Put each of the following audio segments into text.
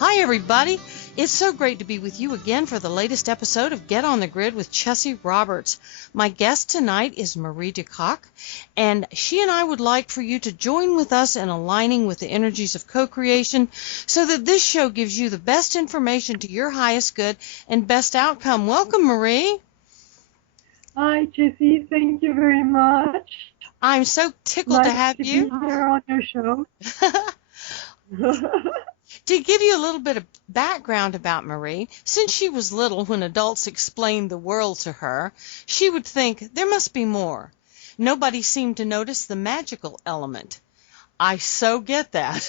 Hi, everybody. It's so great to be with you again for the latest episode of Get on the Grid with Chessie Roberts. My guest tonight is Marie de Kock, and she and I would like for you to join with us in aligning with the energies of co-creation so that this show gives you the best information to your highest good and best outcome. Welcome, Marie. Hi, Chessie. Thank you very much. I'm so tickled to have you. Nice to be here on your show. To give you a little bit of background about Marie, since she was little when adults explained the world to her, she would think there must be more. Nobody seemed to notice the magical element. I so get that.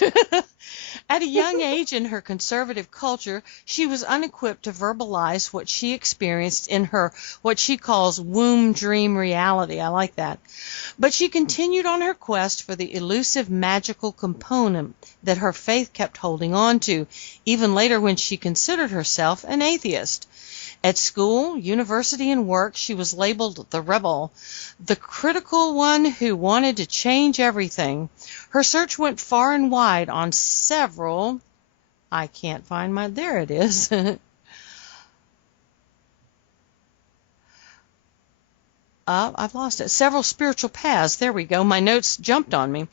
At a young age in her conservative culture, she was unequipped to verbalize what she experienced in her, what she calls womb dream reality. I like that. But she continued on her quest for the elusive magical component that her faith kept holding on to, even later when she considered herself an atheist. At school, university, and work, she was labeled the rebel, the critical one who wanted to change everything. Her search went far and wide on several, I can't find my, there it is. I've lost it. Several spiritual paths. There we go. My notes jumped on me.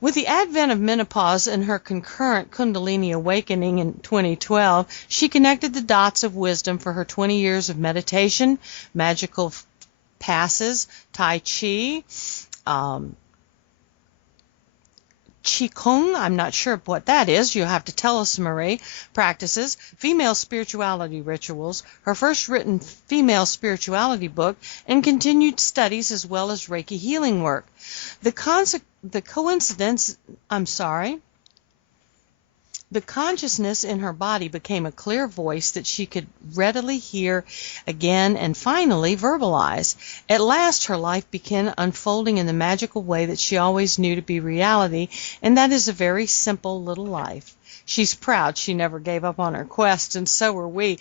With the advent of menopause and her concurrent Kundalini awakening in 2012, she connected the dots of wisdom for her 20 years of meditation, magical passes, Tai Chi, Qigong, I'm not sure what that is. You'll have to tell us, Marie. Practices, female spirituality rituals, her first written female spirituality book, and continued studies as well as Reiki healing work. The consciousness in her body became a clear voice that she could readily hear again and finally verbalize. At last, her life began unfolding in the magical way that she always knew to be reality, and that is a very simple little life. She's proud she never gave up on her quest, and so are we.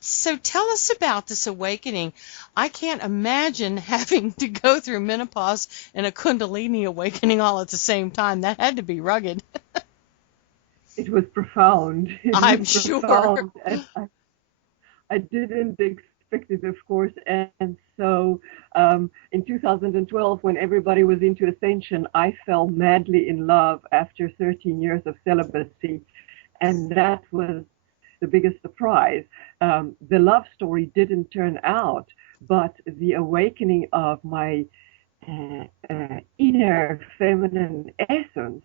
So tell us about this awakening. I can't imagine having to go through menopause and a Kundalini awakening all at the same time. That had to be rugged. It was profound. I'm sure. And I didn't expect it, of course. And so in 2012, when everybody was into ascension, I fell madly in love after 13 years of celibacy. And that was the biggest surprise. The love story didn't turn out, but the awakening of my inner feminine essence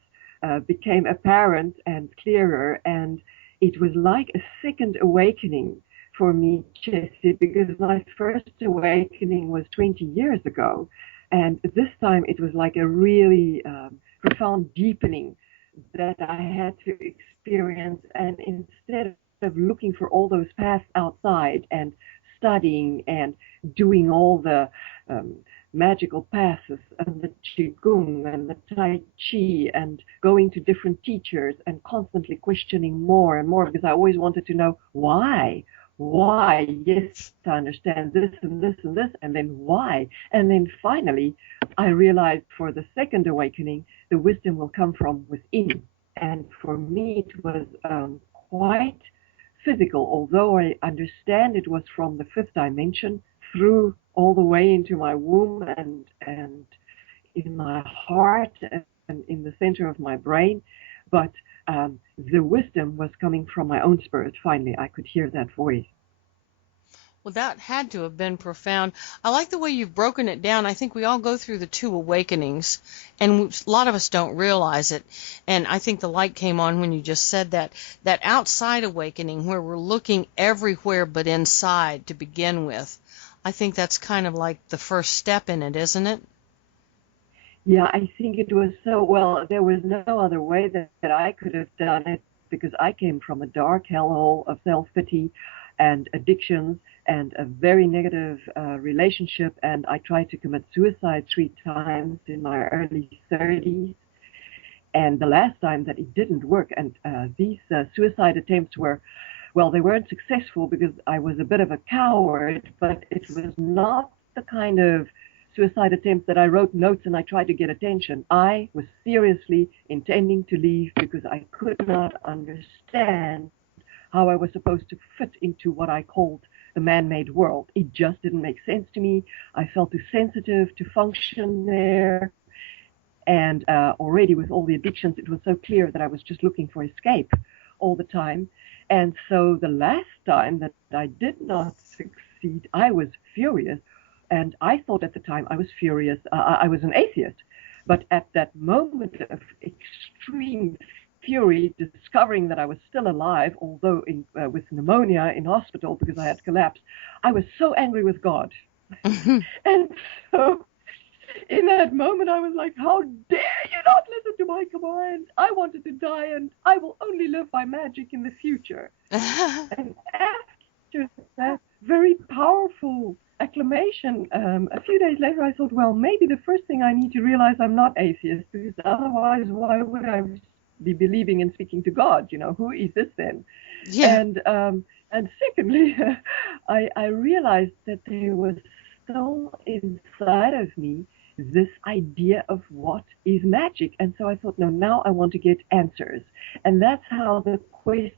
became apparent and clearer, and it was like a second awakening for me, Chessie, because my first awakening was 20 years ago, and this time it was like a really profound deepening that I had to experience, and instead of looking for all those paths outside and studying and doing all the magical passes and the Qigong and the Tai Chi and going to different teachers and constantly questioning more and more, because I always wanted to know why. Yes, I understand this and this and this, and then why? And then finally, I realized for the second awakening, the wisdom will come from within. And for me, it was quite physical, although I understand it was from the fifth dimension through all the way into my womb and in my heart and in the center of my brain. But the wisdom was coming from my own spirit. Finally, I could hear that voice. Well, that had to have been profound. I like the way you've broken it down. I think we all go through the two awakenings, and a lot of us don't realize it. And I think the light came on when you just said that outside awakening where we're looking everywhere but inside to begin with. I think that's kind of like the first step in it, isn't it? Yeah, I think it was so, well, there was no other way that I could have done it, because I came from a dark hellhole of self-pity and addictions and a very negative relationship, and I tried to commit suicide 3 times in my early 30s. And the last time that it didn't work, and these suicide attempts were, well, they weren't successful because I was a bit of a coward, but it was not the kind of suicide attempt that I wrote notes and I tried to get attention. I was seriously intending to leave because I could not understand how I was supposed to fit into what I called the man-made world. It just didn't make sense to me. I felt too sensitive to function there. And already with all the addictions, it was so clear that I was just looking for escape all the time. And so the last time that I did not succeed, I was furious. And I thought at the time I was furious. I was an atheist. But at that moment of extreme fury, discovering that I was still alive, although with pneumonia in hospital because I had collapsed, I was so angry with God. And so in that moment, I was like, how dare you not listen to my command? I wanted to die, and I will only live by magic in the future. And after that very powerful acclamation, a few days later, I thought, well, maybe the first thing I need to realize I'm not atheist, because otherwise, why would I be believing and speaking to God? You know, who is this then? Yeah. And secondly, I realized that there was still inside of me this idea of what is magic. And so I thought, no, now I want to get answers. And that's how the quest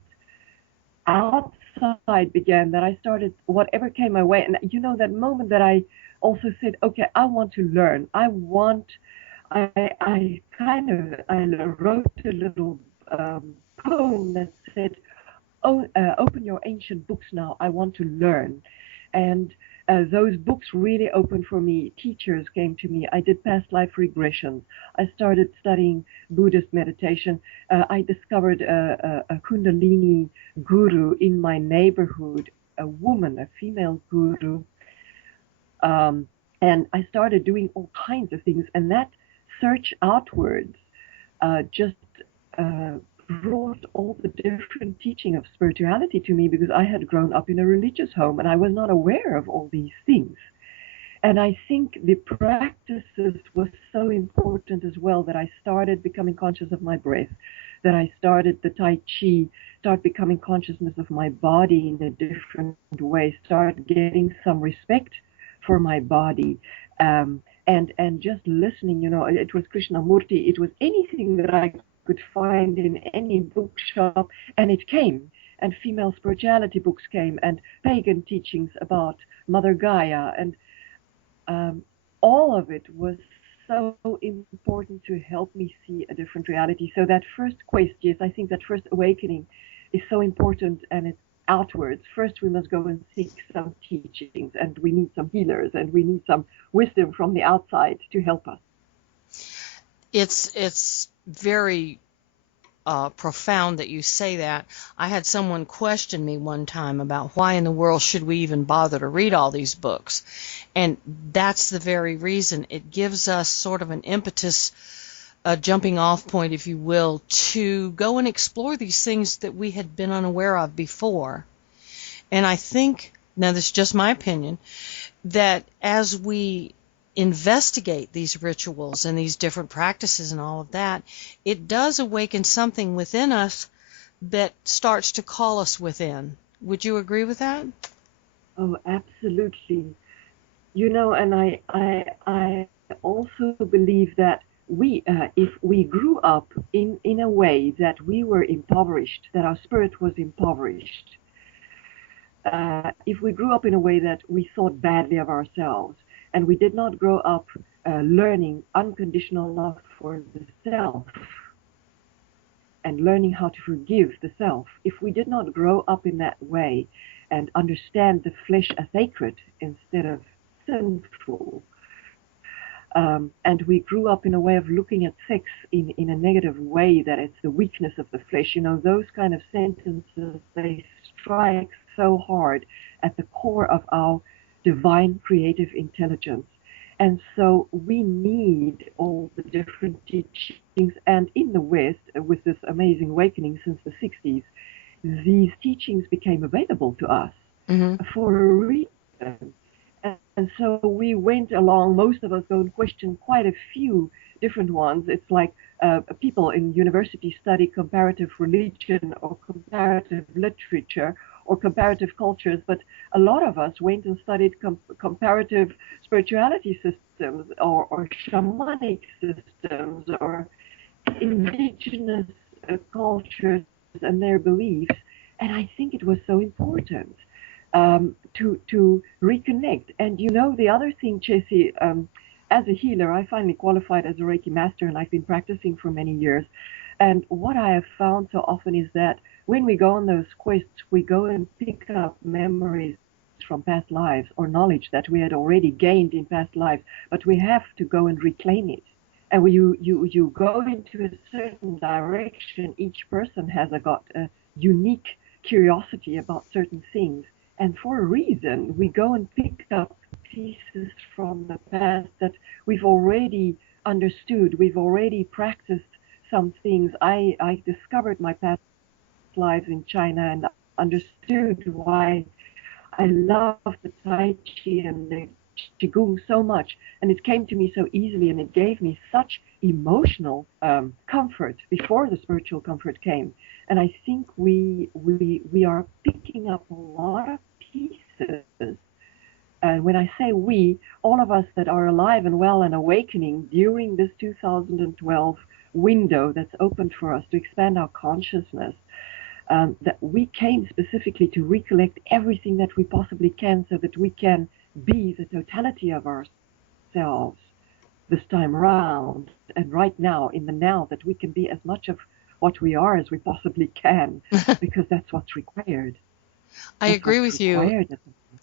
outside began, that I started whatever came my way. And you know, that moment that I also said, okay, I want to learn. I wrote a little poem that said, open your ancient books now. I want to learn. And those books really opened for me. Teachers came to me. I did past life regressions. I started studying Buddhist meditation. I discovered a Kundalini guru in my neighborhood, a woman, a female guru. And I started doing all kinds of things. And that search outwards just brought all the different teaching of spirituality to me, because I had grown up in a religious home and I was not aware of all these things. And I think the practices was so important as well, that I started becoming conscious of my breath, that I started the Tai Chi, start becoming consciousness of my body in a different way, start getting some respect for my body, and just listening. You know, it was Krishnamurti, it was anything that I could find in any bookshop, and it came. And female spirituality books came, and pagan teachings about Mother Gaia, and all of it was so important to help me see a different reality. So that first quest, yes, I think that first awakening is so important, and it's outwards. First, we must go and seek some teachings, and we need some healers, and we need some wisdom from the outside to help us. It's very profound that you say that. I had someone question me one time about why in the world should we even bother to read all these books. And that's the very reason. It gives us sort of an impetus, a jumping off point, if you will, to go and explore these things that we had been unaware of before. And I think, now this is just my opinion, that as we investigate these rituals and these different practices and all of that, it does awaken something within us that starts to call us within. Would you agree with that? Oh, absolutely. You know, and I also believe that we, if we grew up in a way that we were impoverished, that our spirit was impoverished, if we grew up in a way that we thought badly of ourselves, and we did not grow up learning unconditional love for the self and learning how to forgive the self, if we did not grow up in that way and understand the flesh as sacred instead of sinful, and we grew up in a way of looking at sex in a negative way, that it's the weakness of the flesh, you know, those kind of sentences, they strike so hard at the core of our divine creative intelligence. And so we need all the different teachings. And in the West, with this amazing awakening since the 60s, these teachings became available to us for a reason. And so we went along, most of us go and question quite a few different ones. It's like people in university study comparative religion or comparative literature or comparative cultures, but a lot of us went and studied comparative spirituality systems or shamanic systems or indigenous cultures and their beliefs. And I think it was so important to reconnect. And you know, the other thing, Chessie, as a healer, I finally qualified as a Reiki master, and I've been practicing for many years. And what I have found so often is that when we go on those quests, we go and pick up memories from past lives or knowledge that we had already gained in past lives, but we have to go and reclaim it. And when you go into a certain direction, each person has got a unique curiosity about certain things. And for a reason, we go and pick up pieces from the past that we've already understood, we've already practiced some things. I discovered my past lives in China and understood why I love the Tai Chi and the Qigong so much, and it came to me so easily, and it gave me such emotional comfort before the spiritual comfort came. And I think we are picking up a lot of pieces. And when I say we, all of us that are alive and well and awakening during this 2012 window that's opened for us to expand our consciousness, that we came specifically to recollect everything that we possibly can so that we can be the totality of ourselves this time around, and right now, in the now, that we can be as much of what we are as we possibly can, because that's what's required. I agree with you.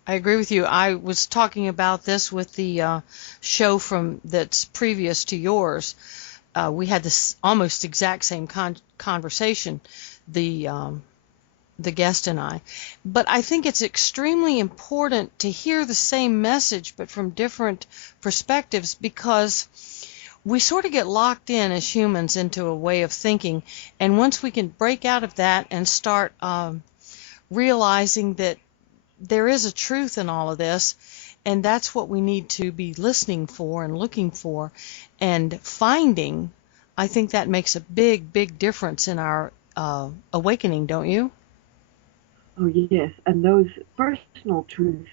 I agree with you. I was talking about this with the show that's previous to yours. We had this almost exact same conversation, the guest and I. But I think it's extremely important to hear the same message but from different perspectives, because we sort of get locked in as humans into a way of thinking, and once we can break out of that and start realizing that there is a truth in all of this, and that's what we need to be listening for and looking for and finding, I think that makes a big, big difference in our awakening, don't you? Oh, yes, and those personal truths,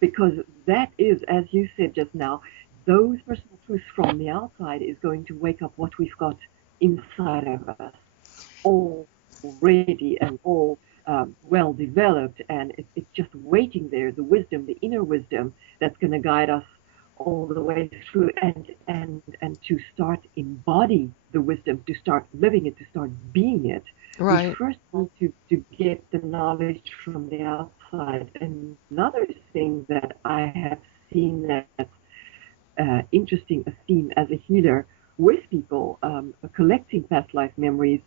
because that is, as you said just now, those personal truths from the outside is going to wake up what we've got inside of us already and all well developed, and it's just waiting there, the wisdom, the inner wisdom that's going to guide us all the way through, and to start embody the wisdom, to start living it, to start being it. Right. We first need to get the knowledge from the outside. And another thing that I have seen that's interesting, a theme as a healer with people, collecting past life memories,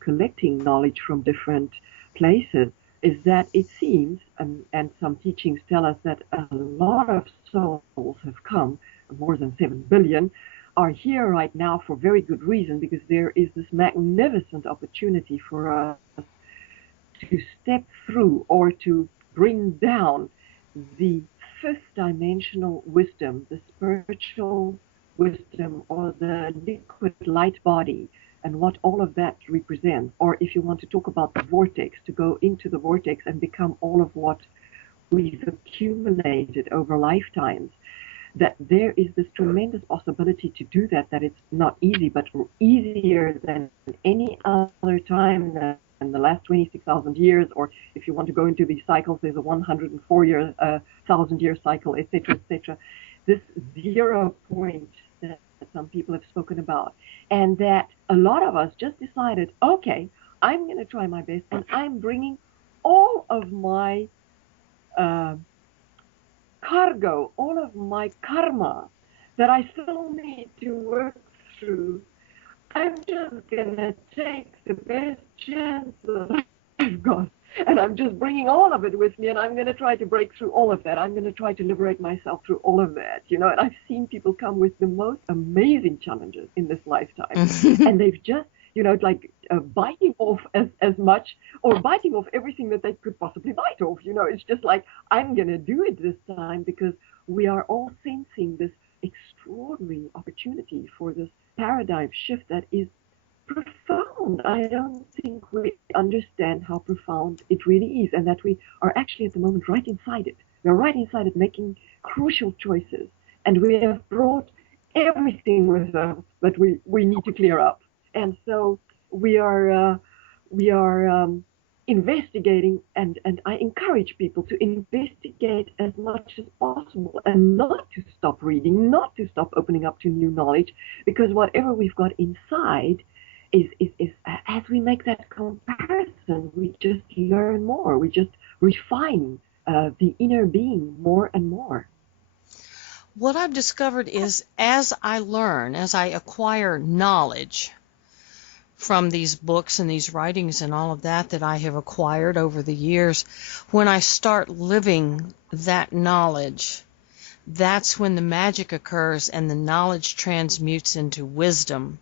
collecting knowledge from different places, is that it seems, and some teachings tell us, that a lot of souls have come, more than 7 billion, are here right now for very good reason, because there is this magnificent opportunity for us to step through or to bring down the fifth dimensional wisdom, the spiritual wisdom, or the liquid light body, and what all of that represents. Or if you want to talk about the vortex, to go into the vortex and become all of what we've accumulated over lifetimes. That there is this tremendous possibility to do that, that it's not easy, but easier than any other time in the last 26,000 years, or if you want to go into these cycles, there's a 104,000-year cycle, etc., etc. This 0 point that some people have spoken about, and that a lot of us just decided, okay, I'm going to try my best, and I'm bringing all of my cargo, all of my karma that I still need to work through. I'm just going to take the best chance that I've got, and I'm just bringing all of it with me, and I'm going to try to break through all of that. I'm going to try to liberate myself through all of that, and I've seen people come with the most amazing challenges in this lifetime, and they've just, like biting off as much, or biting off everything that they could possibly bite off. It's just like, I'm going to do it this time, because we are all sensing this extraordinary opportunity for this paradigm shift that is profound. I don't think we understand how profound it really is, and that we are actually at the moment right inside it. We're right inside it, making crucial choices, and we have brought everything with us that we need to clear up. And so we are we are investigating, and I encourage people to investigate as much as possible and not to stop reading, not to stop opening up to new knowledge, because whatever we've got inside is as we make that comparison, we just learn more, we just refine the inner being more and more. What I've discovered is as I learn, as I acquire knowledge from these books and these writings and all of that I have acquired over the years, when I start living that knowledge, that's when the magic occurs and the knowledge transmutes into wisdom.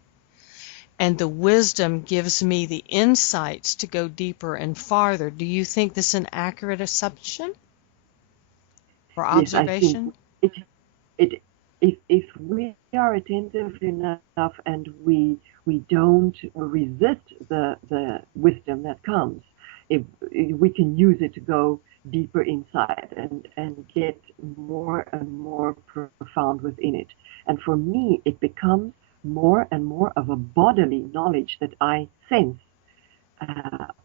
And the wisdom gives me the insights to go deeper and farther. Do you think this is an accurate assumption or observation? Yes, I think if we are attentive enough and we don't resist the wisdom that comes, if we can use it to go deeper inside and get more and more profound within it. And for me, it becomes more and more of a bodily knowledge that I sense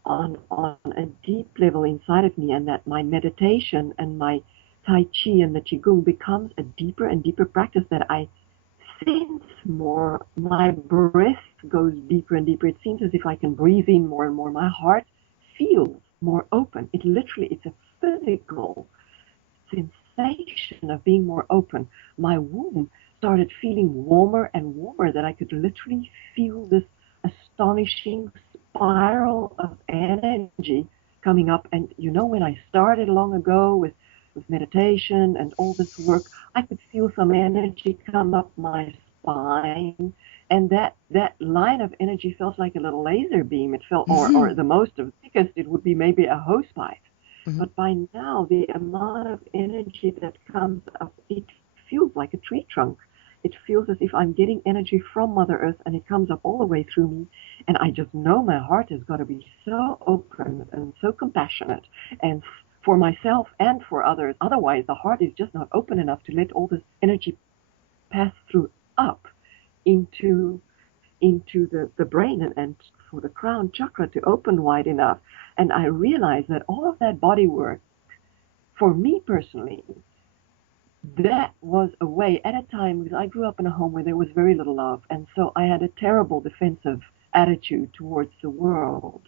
on a deep level inside of me, and that my meditation and my Tai Chi and the Qigong becomes a deeper and deeper practice that I sense more. My breath goes deeper and deeper. It seems as if I can breathe in more and more. My heart feels more open. It's a physical sensation of being more open. My womb started feeling warmer and warmer, that I could literally feel this astonishing spiral of energy coming up. And when I started long ago with meditation and all this work, I could feel some energy come up my spine, and that line of energy felt like a little laser beam. It felt, or the most of thickest, it would be maybe a hose pipe. Mm-hmm. But by now, the amount of energy that comes up, it feels like a tree trunk. It feels as if I'm getting energy from Mother Earth, and it comes up all the way through me. And I just know my heart has got to be so open and so compassionate, and for myself and for others. Otherwise, the heart is just not open enough to let all this energy pass through up into the brain, and for the crown chakra to open wide enough. And I realized that all of that body work, for me personally, that was a way at a time, because I grew up in a home where there was very little love, and so I had a terrible defensive attitude towards the world.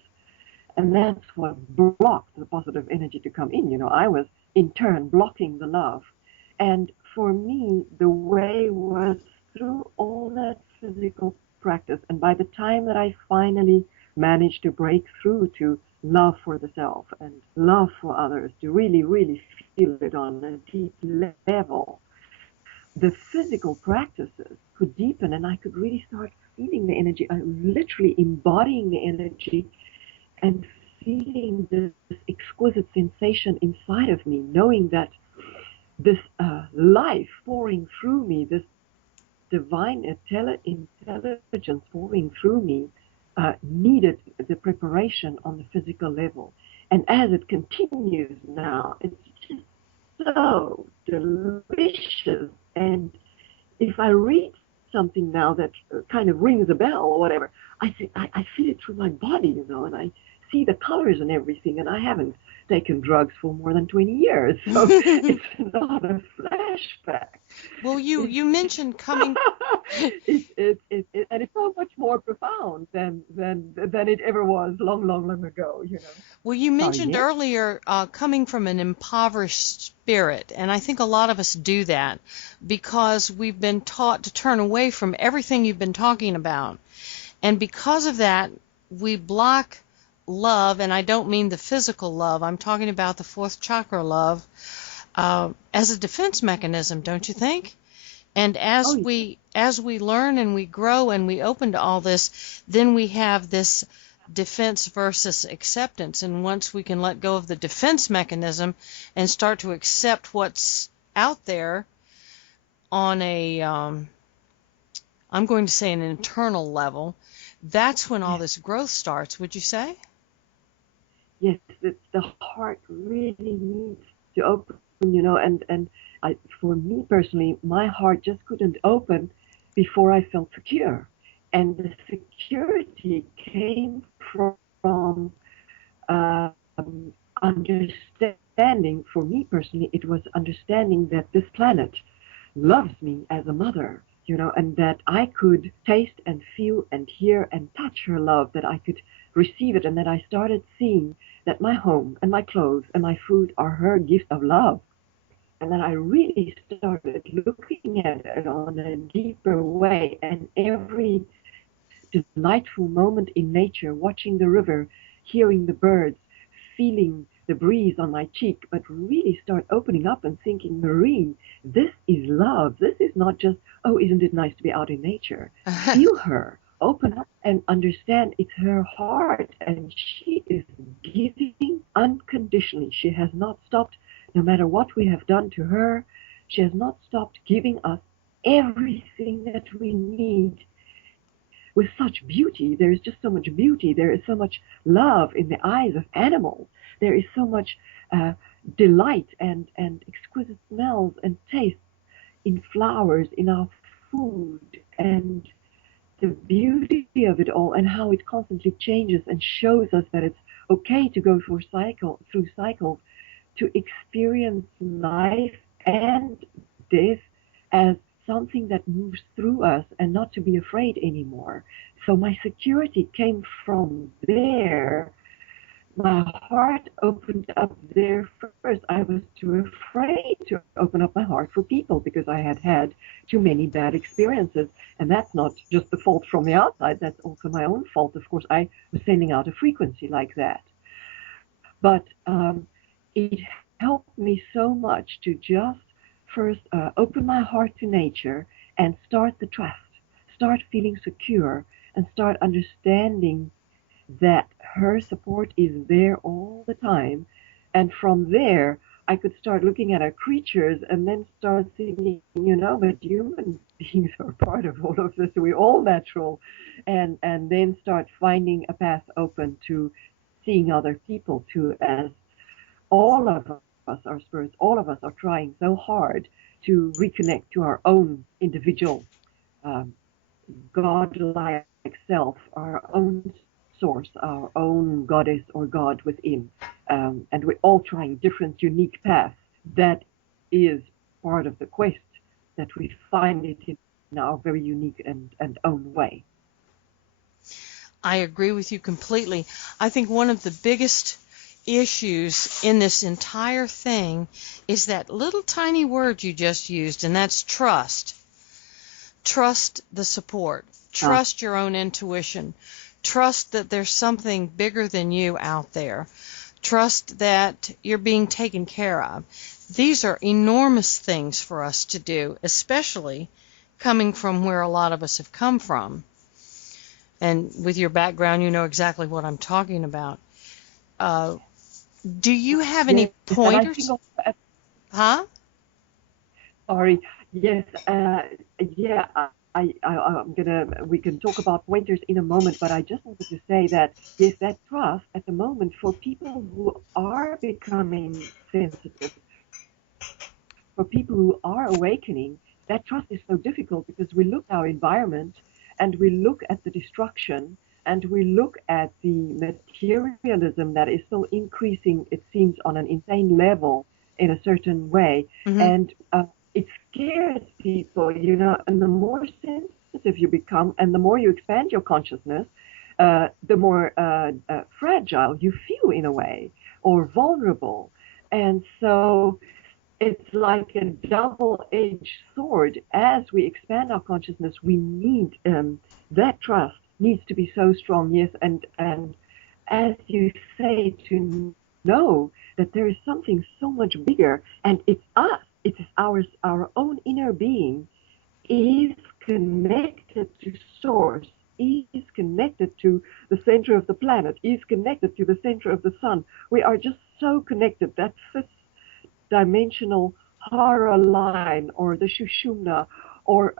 And that's what blocked the positive energy to come in. I was, in turn, blocking the love. And for me, the way was through all that physical practice. And by the time that I finally managed to break through to love for the self and love for others, to really, really feel it on a deep level, the physical practices could deepen, and I could really start feeling the energy. I literally embodying the energy and feeling this exquisite sensation inside of me, knowing that this life pouring through me, this divine intelligence pouring through me, needed the preparation on the physical level. And as it continues now, it's just so delicious. And if I read something now that kind of rings a bell or whatever, I feel it through my body, and I see the colors and everything, and I haven't taken drugs for more than 20 years, so it's not a flashback. Well, you mentioned coming... and it's so much more profound than it ever was long ago, Well, you mentioned earlier coming from an impoverished spirit, and I think a lot of us do that because we've been taught to turn away from everything you've been talking about. And because of that, we block love, and I don't mean the physical love. I'm talking about the fourth chakra love as a defense mechanism, don't you think? And as we learn and we grow and we open to all this, then we have this defense versus acceptance. And once we can let go of the defense mechanism and start to accept what's out there on a, I'm going to say an internal level, that's when all this growth starts, would you say? Yes, the heart really needs to open, and for me personally, my heart just couldn't open before I felt secure. And the security came from from understanding, for me personally, it was understanding that this planet loves me as a mother, and that I could taste and feel and hear and touch her love, that I could receive it, and that I started seeing that my home and my clothes and my food are her gift of love. And then I really started looking at it on a deeper way, and every delightful moment in nature, watching the river, hearing the birds, feeling the breeze on my cheek, but really start opening up and thinking, Marie, this is love. This is not just, oh, isn't it nice to be out in nature? Feel her. Open up and understand it's her heart, and she is giving unconditionally. She has not stopped, no matter what we have done to her. She has not stopped giving us everything that we need with such beauty. There is just so much beauty. There is so much love in the eyes of animals. There is so much delight and exquisite smells and tastes in flowers, in our food, and the beauty of it all, and how it constantly changes and shows us that it's okay to go through cycles, to experience life and death as something that moves through us, and not to be afraid anymore. So my security came from there. My heart opened up there first. I was too afraid to open up my heart for people because I had had too many bad experiences. And that's not just the fault from the outside, that's also my own fault. Of course, I was sending out a frequency like that. But it helped me so much to just first open my heart to nature and start the trust, start feeling secure, and start understanding that her support is there all the time. And from there, I could start looking at our creatures and then start thinking, but human beings are part of all of this. We're all natural. And then start finding a path open to seeing other people too, as all of us are spirits. All of us are trying so hard to reconnect to our own individual God-like self, our own source, our own goddess or God within. And we're all trying different, unique paths. That is part of the quest, that we find it in our very unique and own way. I agree with you completely. I think one of the biggest issues in this entire thing is that little tiny word you just used, and that's trust. Trust the support. Trust your own intuition. Trust that there's something bigger than you out there. Trust that you're being taken care of. These are enormous things for us to do, especially coming from where a lot of us have come from. And with your background, you know exactly what I'm talking about. Do you have any pointers? Huh? Sorry. Yes. Yeah. We can talk about pointers in a moment, but I just wanted to say that yes, that trust at the moment for people who are becoming sensitive, for people who are awakening, that trust is so difficult because we look at our environment and we look at the destruction and we look at the materialism that is still increasing, it seems, on an insane level in a certain way. Mm-hmm. And it scares people, and the more sensitive you become and the more you expand your consciousness, the more fragile you feel in a way, or vulnerable. And so it's like a double-edged sword. As we expand our consciousness, we need that trust needs to be so strong, yes, and as you say, to know that there is something so much bigger, and it's us, it is our own inner being is connected to source, is connected to the center of the planet, is connected to the center of the sun. We are just so connected. That fifth dimensional Hara line, or the Shushumna, or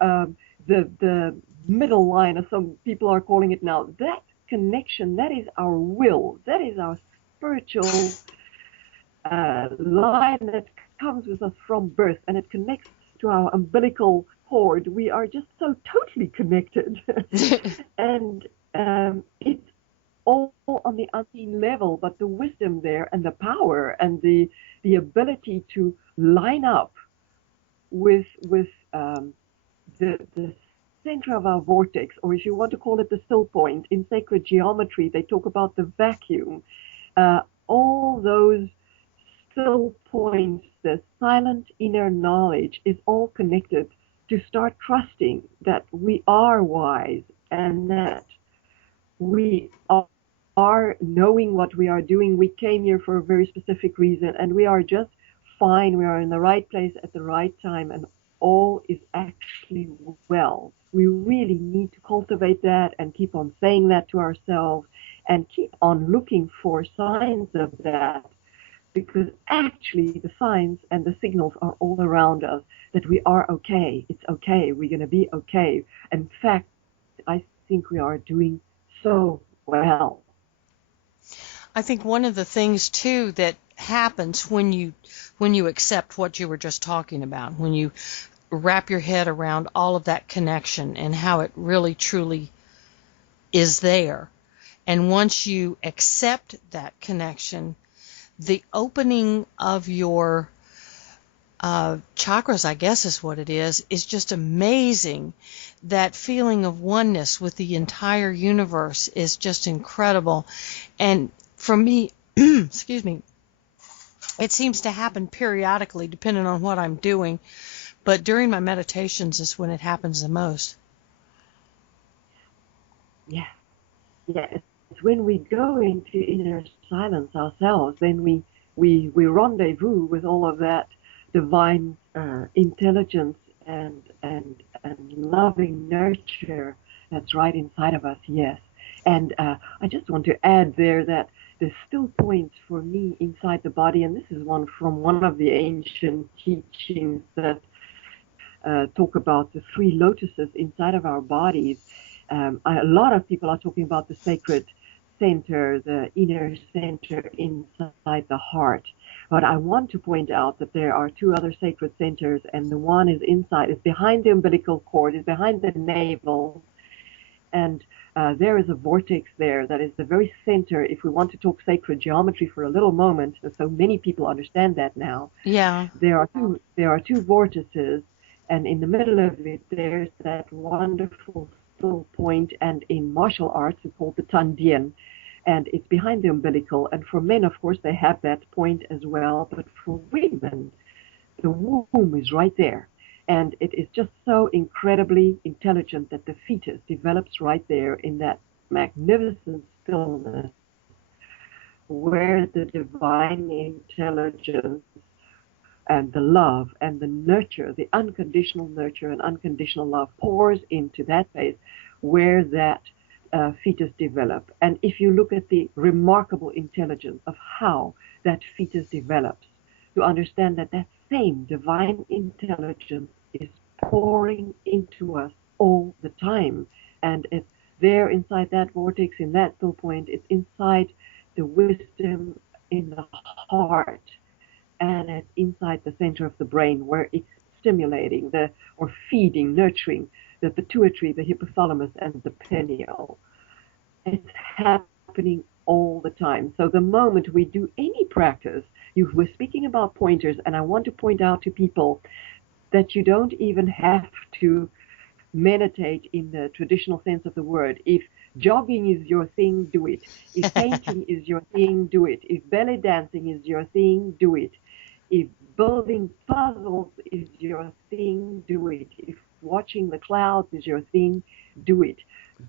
the middle line, as some people are calling it now, that connection, that is our will, that is our spiritual line that comes with us from birth, and it connects to our umbilical cord. We are just so totally connected. And it's all on the unseen level, but the wisdom there and the power and the ability to line up with the center of our vortex, or if you want to call it the still point. In sacred geometry, they talk about the vacuum. All those still points, the silent inner knowledge is all connected to start trusting that we are wise and that we are knowing what we are doing. We came here for a very specific reason, and we are just fine. We are in the right place at the right time, and all is actually well. We really need to cultivate that and keep on saying that to ourselves and keep on looking for signs of that, because actually the signs and the signals are all around us that we are okay. It's okay. We're going to be okay. In fact, I think we are doing so well. I think one of the things too that happens when you accept what you were just talking about, when you wrap your head around all of that connection and how it really truly is there, and once you accept that connection, the opening of your chakras, I guess is what it is just amazing. That feeling of oneness with the entire universe is just incredible. And for me, excuse me, it seems to happen periodically depending on what I'm doing, but during my meditations is when it happens the most. Yeah. It's when we go into inner silence ourselves, then we rendezvous with all of that divine intelligence and loving nurture that's right inside of us. Yes. And I just want to add there that the still points for me inside the body, and this is one from one of the ancient teachings that talk about the three lotuses inside of our bodies. A lot of people are talking about the sacred center, the inner center inside the heart. But I want to point out that there are two other sacred centers, and the one is inside, it's behind the umbilical cord, it's behind the navel, and there is a vortex there that is the very center. If we want to talk sacred geometry for a little moment, so many people understand that now. Yeah. There are two vortices, and in the middle of it, there's that wonderful still point, and in martial arts, it's called the Tandien, and it's behind the umbilical. And for men, of course, they have that point as well, but for women, the womb is right there. And it is just so incredibly intelligent that the fetus develops right there in that magnificent stillness where the divine intelligence and the love and the nurture, the unconditional nurture and unconditional love pours into that place where that fetus develops. And if you look at the remarkable intelligence of how that fetus develops, you understand that that same divine intelligence is pouring into us all the time. And it's there inside that vortex, in that still point, it's inside the wisdom in the heart, and it's inside the center of the brain where it's stimulating or feeding, nurturing the pituitary, the hypothalamus, and the pineal. It's happening all the time. So the moment we do any practice, you were speaking about pointers, and I want to point out to people that you don't even have to meditate in the traditional sense of the word. If jogging is your thing, do it. If painting is your thing, do it. If belly dancing is your thing, do it. If building puzzles is your thing, do it. If watching the clouds is your thing, do it.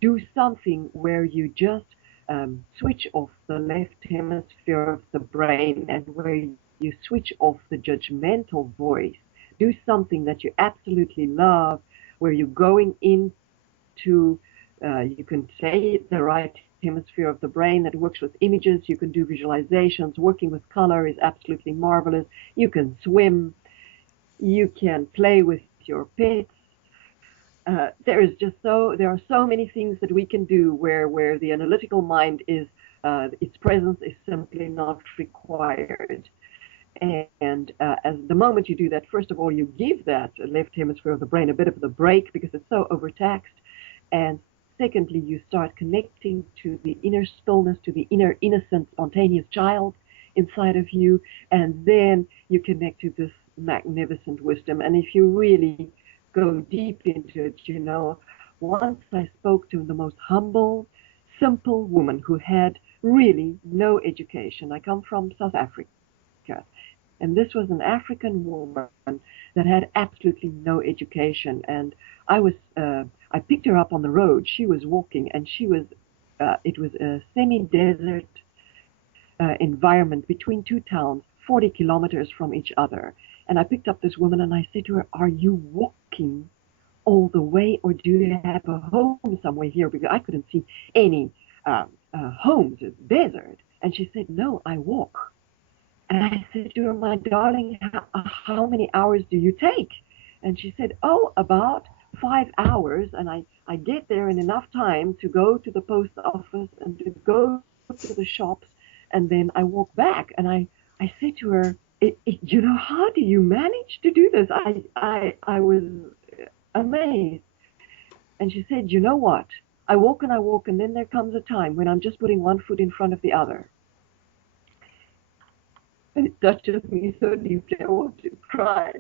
Do something where you just switch off the left hemisphere of the brain and where you switch off the judgmental voice. Do something that you absolutely love, where you're going into, you can say the right hemisphere of the brain that works with images. You can do visualizations. Working with color is absolutely marvelous. You can swim. You can play with your pets. There are so many things that we can do where the analytical mind is, its presence is simply not required. And as the moment you do that, first of all, you give that left hemisphere of the brain a bit of the break because it's so overtaxed. And secondly, you start connecting to the inner stillness, to the inner innocent, spontaneous child inside of you, and then you connect to this magnificent wisdom. And if you really go deep into it, once I spoke to the most humble, simple woman who had really no education. I come from South Africa, and this was an African woman that had absolutely no education. And I picked her up on the road. She was walking, and it was a semi-desert environment between two towns, 40 kilometers from each other. And I picked up this woman, and I said to her, "Are you walking all the way, or do you have a home somewhere here?" Because I couldn't see any homes. It's desert. And she said, "No, I walk." And I said to her, "My darling, how many hours do you take?" And she said, "Oh, about 5 hours. And I get there in enough time to go to the post office and to go to the shops, and then I walk back." And I said to her, "How do you manage to do this?" I was amazed. And she said, "You know what? I walk, and then there comes a time when I'm just putting one foot in front of the other." And it touches me so deeply, I want to cry.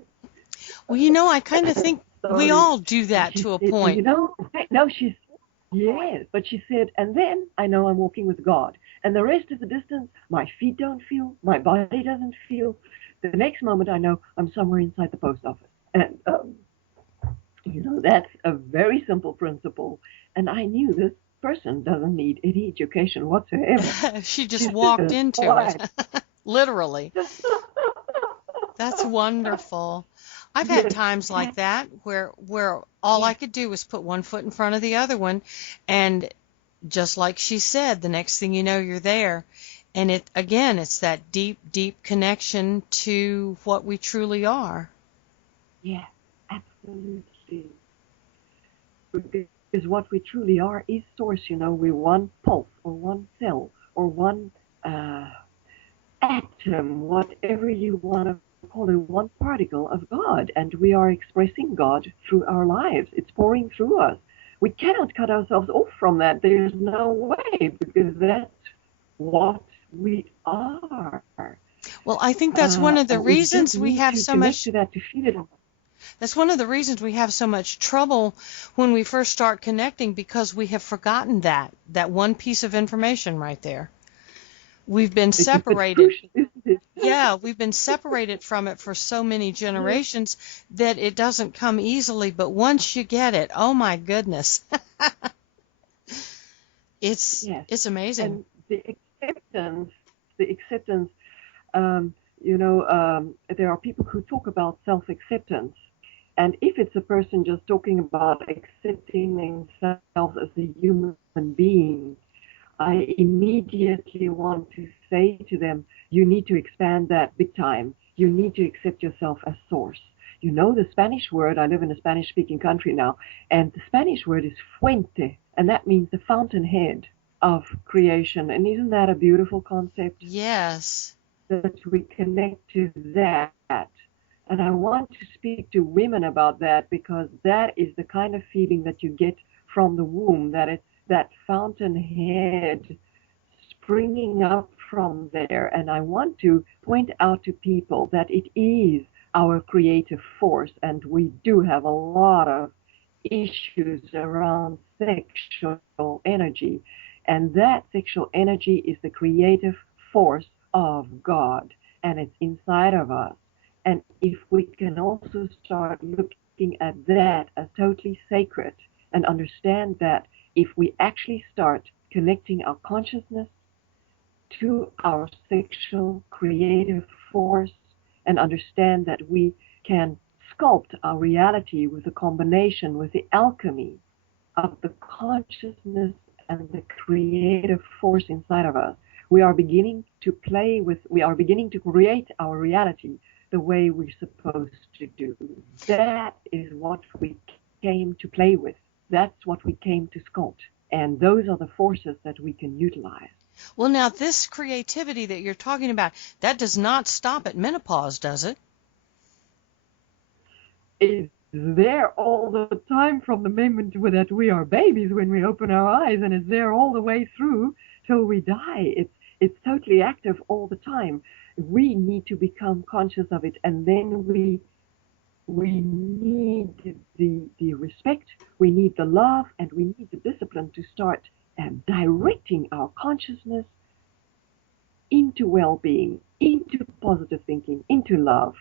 Well, I kind of think we all do that to a point. Yes, but she said, "And then I know I'm walking with God. And the rest of the distance, my feet don't feel, my body doesn't feel. The next moment I know I'm somewhere inside the post office." And, that's a very simple principle. And I knew this person doesn't need any education whatsoever. She just walked into it. Literally. That's wonderful. I've had times like that where all I could do was put one foot in front of the other one, and just like she said, the next thing you know, you're there. And it's that deep, deep connection to what we truly are. Yeah, absolutely. Because what we truly are is source. We're one pulse or one cell or one atom, whatever you want to call it, one particle of God, and we are expressing God through our lives. It's pouring through us. We cannot cut ourselves off from that. There's no way, because that's what we are. Well, I think that's one of the reasons we have so much. That's one of the reasons we have so much trouble when we first start connecting, because we have forgotten that one piece of information right there. We've been separated. Yeah, we've been separated from it for so many generations that it doesn't come easily. But once you get it, oh my goodness, it's amazing. And the acceptance. There are people who talk about self-acceptance, and if it's a person just talking about accepting themselves as a human being, I immediately want to say to them, you need to expand that big time. You need to accept yourself as source. The Spanish word, I live in a Spanish-speaking country now, and the Spanish word is fuente, and that means the fountainhead of creation. And isn't that a beautiful concept? Yes. That we connect to that. And I want to speak to women about that, because that is the kind of feeling that you get from the womb, that it's that fountainhead springing up from there. And I want to point out to people that it is our creative force, and we do have a lot of issues around sexual energy, and that sexual energy is the creative force of God, and it's inside of us. And if we can also start looking at that as totally sacred, and understand that if we actually start connecting our consciousness to our sexual creative force, and understand that we can sculpt our reality with a combination, with the alchemy of the consciousness and the creative force inside of us, we are beginning to create our reality the way we're supposed to do. That is what we came to play with. That's what we came to sculpt. And those are the forces that we can utilize. Well, now, this creativity that you're talking about, that does not stop at menopause, does it? It there all the time from the moment that we are babies when we open our eyes, and it's there all the way through till we die. It's totally active all the time. We need to become conscious of it, and then we need the respect, we need the love, and we need the discipline to start directing our consciousness into well-being, into positive thinking, into love,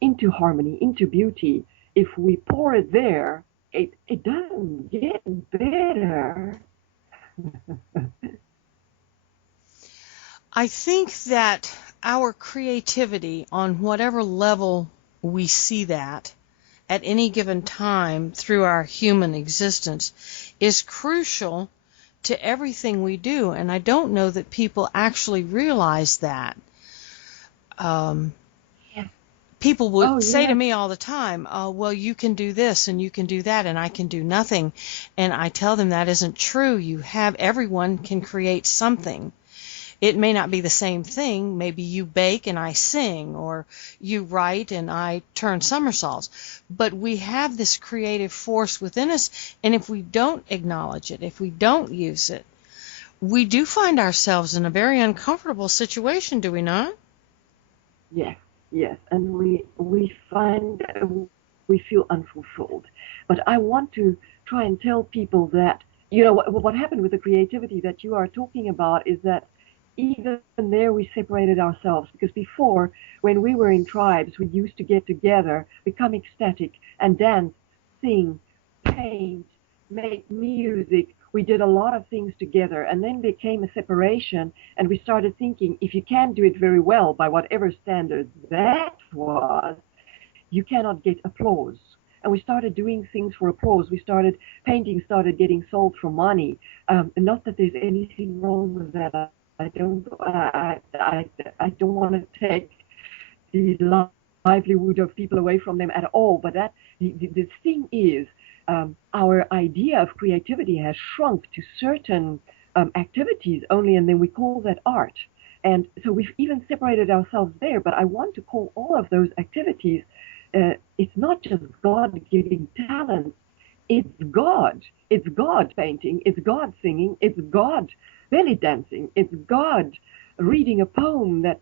into harmony, into beauty. If we pour it there, it doesn't get better. I think that our creativity, on whatever level we see that at any given time through our human existence, is crucial to everything we do. And I don't know that people actually realize that. Yeah. People would Oh, say to yeah. me all the time, well, you can do this and you can do that and I can do nothing. And I tell them that isn't true. Everyone can create something. It may not be the same thing. Maybe you bake and I sing, or you write and I turn somersaults. But we have this creative force within us, and if we don't acknowledge it, if we don't use it, we do find ourselves in a very uncomfortable situation, do we not? Yes, yes, and we find we feel unfulfilled. But I want to try and tell people that what happened with the creativity that you are talking about is that even there we separated ourselves, because before, when we were in tribes, we used to get together, become ecstatic, and dance, sing, paint, make music. We did a lot of things together, and then became a separation, and we started thinking, if you can't do it very well by whatever standard that was, you cannot get applause. And we started doing things for applause. We started painting, started getting sold for money. Not that there's anything wrong with that. I don't want to take the livelihood of people away from them at all. But the thing is, our idea of creativity has shrunk to certain activities only, and then we call that art. And so we've even separated ourselves there. But I want to call all of those activities. It's not just God giving talent. It's God. It's God painting. It's God singing. It's God belly dancing. It's God reading a poem that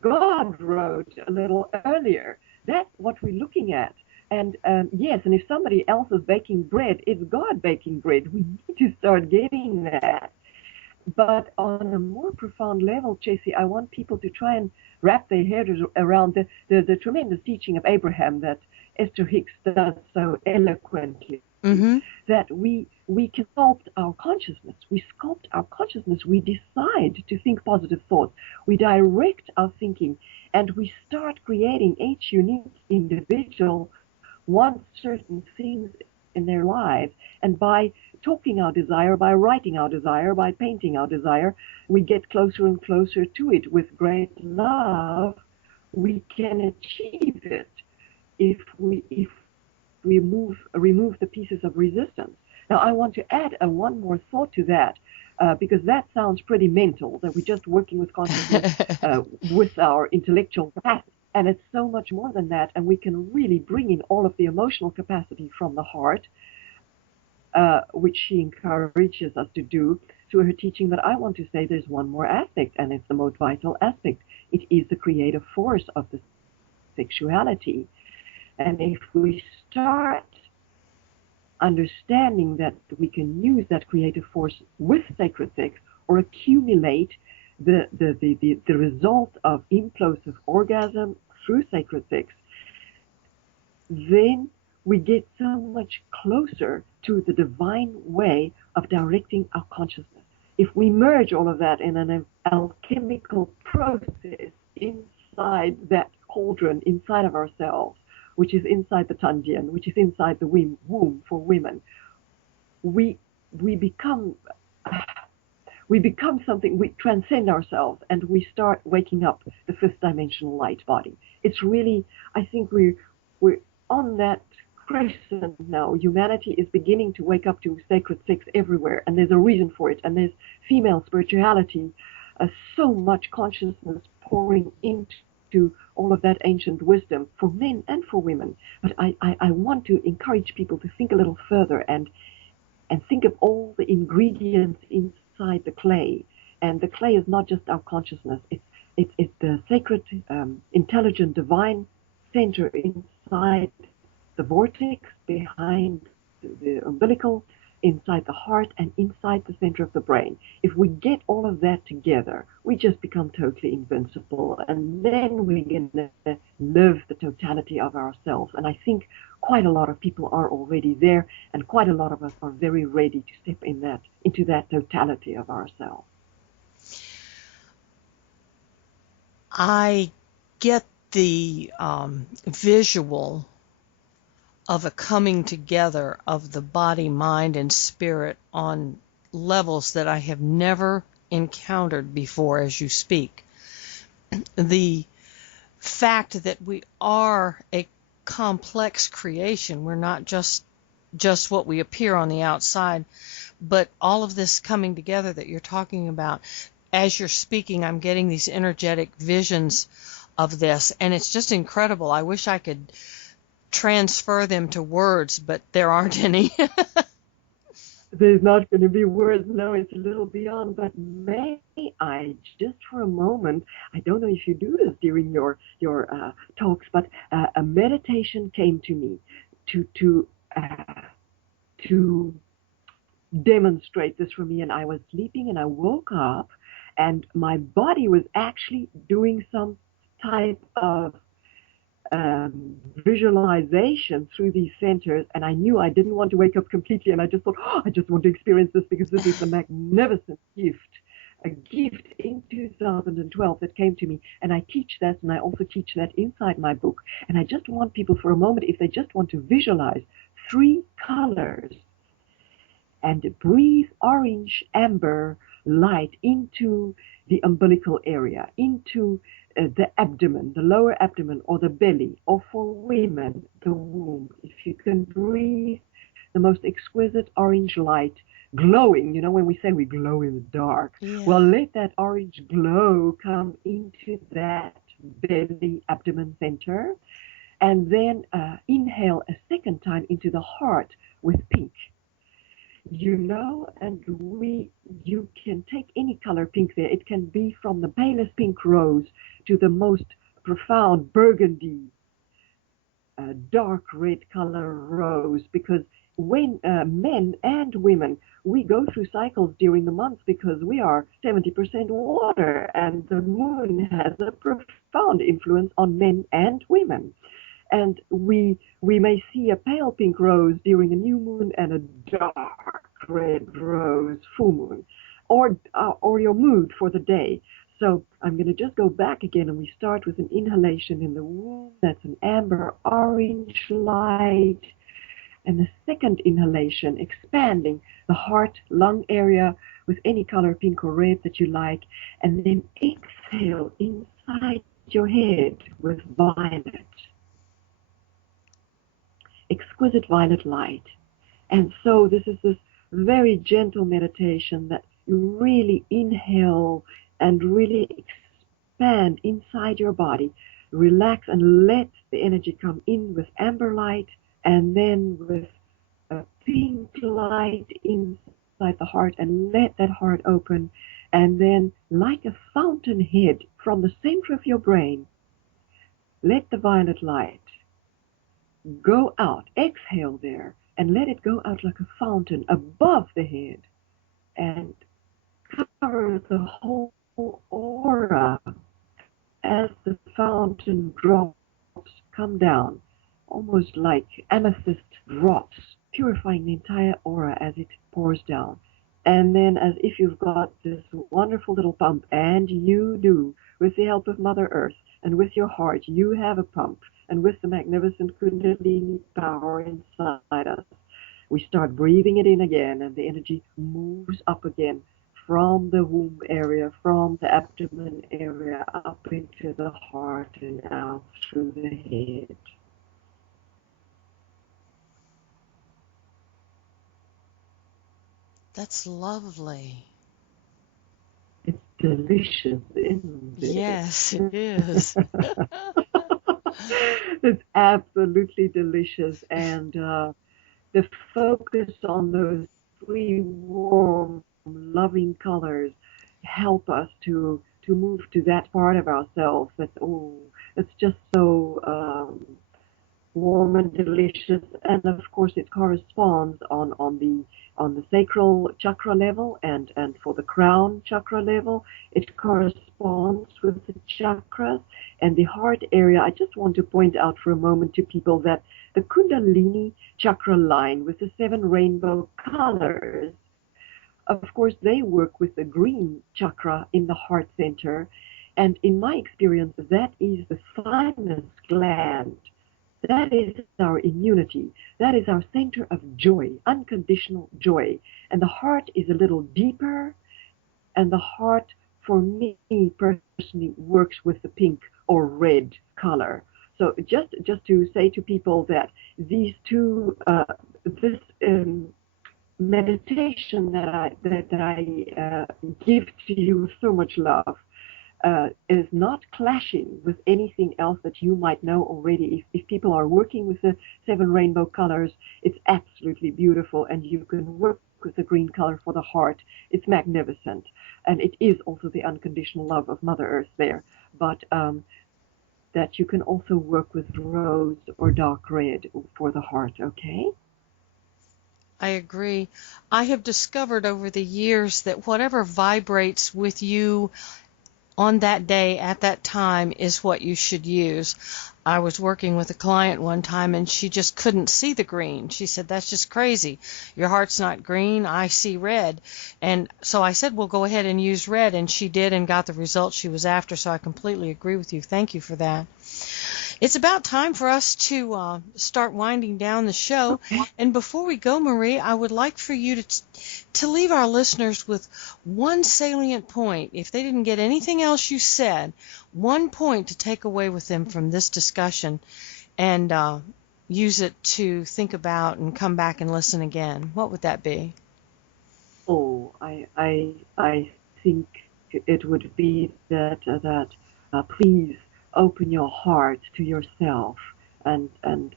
God wrote a little earlier. That's what we're looking at. And yes, and if somebody else is baking bread, it's God baking bread. We need to start getting that. But on a more profound level, Chessie, I want people to try and wrap their heads around the tremendous teaching of Abraham that Esther Hicks does so eloquently. Mm-hmm. That we can sculpt our consciousness. We sculpt our consciousness. We decide to think positive thoughts. We direct our thinking, and we start creating. Each unique individual wants certain things in their lives, and by talking our desire, by writing our desire, by painting our desire, we get closer and closer to it. With great love, we can achieve it if we remove the pieces of resistance. Now, I want to add one more thought to that, because that sounds pretty mental, that we're just working with consciousness with our intellectual capacity. And it's so much more than that, and we can really bring in all of the emotional capacity from the heart, which she encourages us to do through her teaching. But I want to say there's one more aspect, and it's the most vital aspect. It is the creative force of the sexuality. And if we start understanding that we can use that creative force with sacred sex, or accumulate the result of implosive orgasm through sacred sex, then we get so much closer to the divine way of directing our consciousness. If we merge all of that in an alchemical process inside that cauldron, inside of ourselves, which is inside the Tandian, which is inside the womb for women, we become something. We transcend ourselves, and we start waking up the fifth dimensional light body. It's really, I think we're on that crescent now. Humanity is beginning to wake up to sacred sex everywhere, and there's a reason for it. And there's female spirituality, so much consciousness pouring into to all of that ancient wisdom for men and for women. But I want to encourage people to think a little further and think of all the ingredients inside the clay. And the clay is not just our consciousness. It's the sacred, intelligent, divine center inside the vortex, behind the umbilical, inside the heart, and inside the center of the brain. If we get all of that together, we just become totally invincible, and then we're going to live the totality of ourselves. And I think quite a lot of people are already there, and quite a lot of us are very ready to step into that totality of ourselves. I get the visual of a coming together of the body, mind, and spirit on levels that I have never encountered before as you speak. The fact that we are a complex creation, we're not just what we appear on the outside, but all of this coming together that you're talking about. As you're speaking, I'm getting these energetic visions of this, and it's just incredible. I wish I could transfer them to words, but there aren't any. There's not going to be words. No, it's a little beyond. But may I, just for a moment, I don't know if you do this during your talks, but a meditation came to me to demonstrate this for me. And I was sleeping, and I woke up, and my body was actually doing some type of visualization through these centers, and I knew I didn't want to wake up completely, and I just thought, I just want to experience this because this is a magnificent gift, a gift in 2012 that came to me. And I teach that, and I also teach that inside my book. And I just want people for a moment, if they just want to visualize 3 colors and breathe orange amber light into the umbilical area, into the abdomen, the lower abdomen, or the belly, or for women, the womb. If you can breathe the most exquisite orange light glowing, when we say we glow in the dark, well, let that orange glow come into that belly abdomen center, and then inhale a second time into the heart with pink. And you can take any color pink there. It can be from the palest pink rose to the most profound burgundy, dark red color rose, because when men and women, we go through cycles during the month because we are 70% water, and the moon has a profound influence on men and women. And we may see a pale pink rose during a new moon and a dark red rose full moon, or your mood for the day. So I'm going to just go back again, and we start with an inhalation in the womb. That's an amber orange light. And the second inhalation, expanding the heart, lung area with any color, pink or red that you like. And then exhale inside your head with violet. Exquisite violet light. And so this is this very gentle meditation that you really inhale and really expand inside your body. Relax and let the energy come in with amber light, and then with a pink light inside the heart, and let that heart open. And then, like a fountainhead from the center of your brain, let the violet light go out. Exhale there, and let it go out like a fountain above the head, and cover the whole aura as the fountain drops come down, almost like amethyst drops, purifying the entire aura as it pours down. And then, as if you've got this wonderful little pump, and you do, with the help of Mother Earth, and with your heart, you have a pump, and with the magnificent Kundalini power inside us, we start breathing it in again, and the energy moves up again from the womb area, from the abdomen area, up into the heart and out through the head. That's lovely. It's delicious, isn't it? Yes, it is. It's absolutely delicious, and the focus on those three warm, loving colors help us to move to that part of ourselves that's it's just so warm and delicious, and of course it corresponds on the sacral chakra level, and for the crown chakra level it corresponds with the chakras and the heart area. I just want to point out for a moment to people that the Kundalini chakra line with the 7 rainbow colors, of course they work with the green chakra in the heart center, and in my experience that is the thymus gland. That is our immunity. That is our center of joy, unconditional joy. And the heart is a little deeper, and the heart, for me personally, works with the pink or red color. So just to say to people that these two, this meditation that I give to you with so much love, is not clashing with anything else that you might know already. If people are working with the 7 rainbow colors, it's absolutely beautiful, and you can work with the green color for the heart. It's magnificent, and it is also the unconditional love of Mother Earth there. But that you can also work with rose or dark red for the heart, okay? I agree. I have discovered over the years that whatever vibrates with you on that day at that time is what you should use. I was working with a client one time and she just couldn't see the green. She said, "That's just crazy. Your heart's not green. I see red." And so I said, "Well, go ahead and use red." And she did and got the result she was after. So I completely agree with you. Thank you for that. It's about time for us to start winding down the show. And before we go, Marie, I would like for you to leave our listeners with one salient point. If they didn't get anything else you said, one point to take away with them from this discussion and use it to think about and come back and listen again. What would that be? Oh, I think it would be that please open your heart to yourself and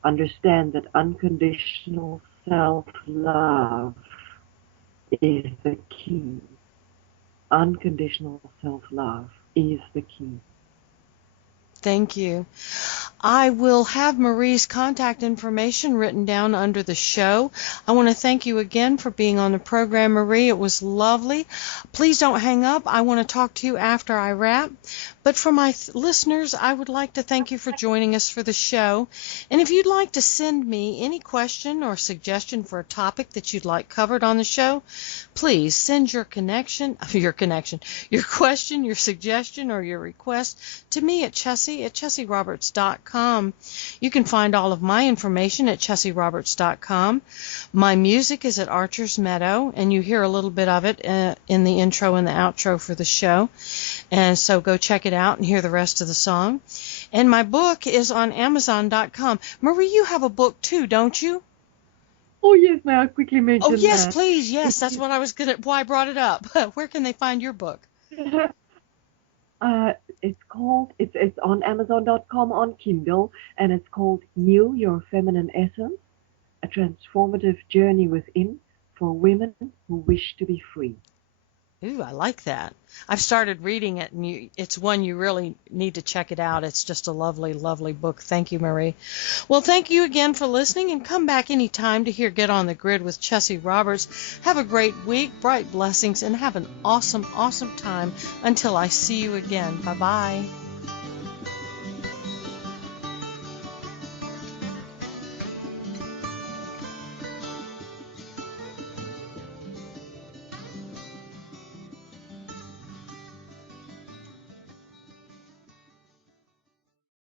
understand that unconditional self-love is the key. Unconditional self-love is the key. Thank you. I will have Marie's contact information written down under the show. I want to thank you again for being on the program, Marie. It was lovely. Please don't hang up. I want to talk to you after I wrap. But for my listeners, I would like to thank you for joining us for the show. And if you'd like to send me any question or suggestion for a topic that you'd like covered on the show, please send your question, your suggestion, or your request to me at Chessie at ChessieRoberts.com. You can find all of my information at ChessieRoberts.com. My music is at Archer's Meadow, and you hear a little bit of it in the intro and the outro for the show. And so go check it out and hear the rest of the song. And my book is on Amazon.com. Marie, you have a book too, don't you? Oh, yes, may I quickly mention that? Oh, yes, please. Yes, that's what I was why I brought it up. Where can they find your book? It's on Amazon.com on Kindle, and it's called Heal Your Feminine Essence, a transformative journey within for women who wish to be free. Ooh, I like that. I've started reading it, and it's one you really need to check it out. It's just a lovely, lovely book. Thank you, Marie. Well, thank you again for listening, and come back anytime to hear Get on the Grid with Chessie Roberts. Have a great week, bright blessings, and have an awesome, awesome time until I see you again. Bye-bye.